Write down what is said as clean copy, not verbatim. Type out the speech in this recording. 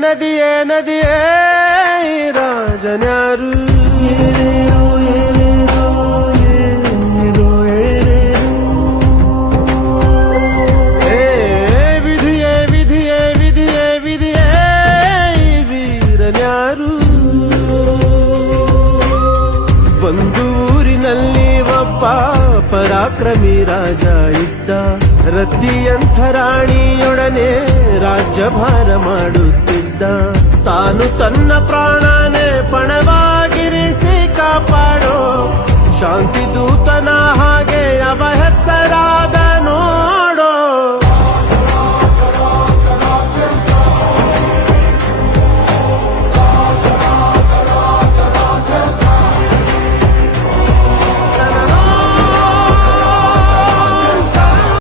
ನದಿಯೇ ನದಿಯೇ ಈ ರಾಜನ್ಯಾರು ವಿಧಿಯೇ ವಿಧಿಯೇ ವಿಧಿಯೇ ವಿಧಿಯೇ ಈ ವೀರನ್ಯಾರು ಒಂದು ಊರಿನಲ್ಲಿ ಒಬ್ಬ ಪರಾಕ್ರಮಿ ರಾಜ ಇದ್ದ ರತಿಯಂಥ ರಾಣಿಯೊಡನೆ ರಾಜ್ಯಭಾರ ಮಾಡುತ್ತಿದ್ದ ತಾನು ತನ್ನ ಪ್ರಾಣನೇ ಪಣವಾಗಿರಿಸಿ ಕಾಪಾಡೋ ಶಾಂತಿ ದೂತನ ಹಾಗೆ ಅವ ಹೆಸರಾದ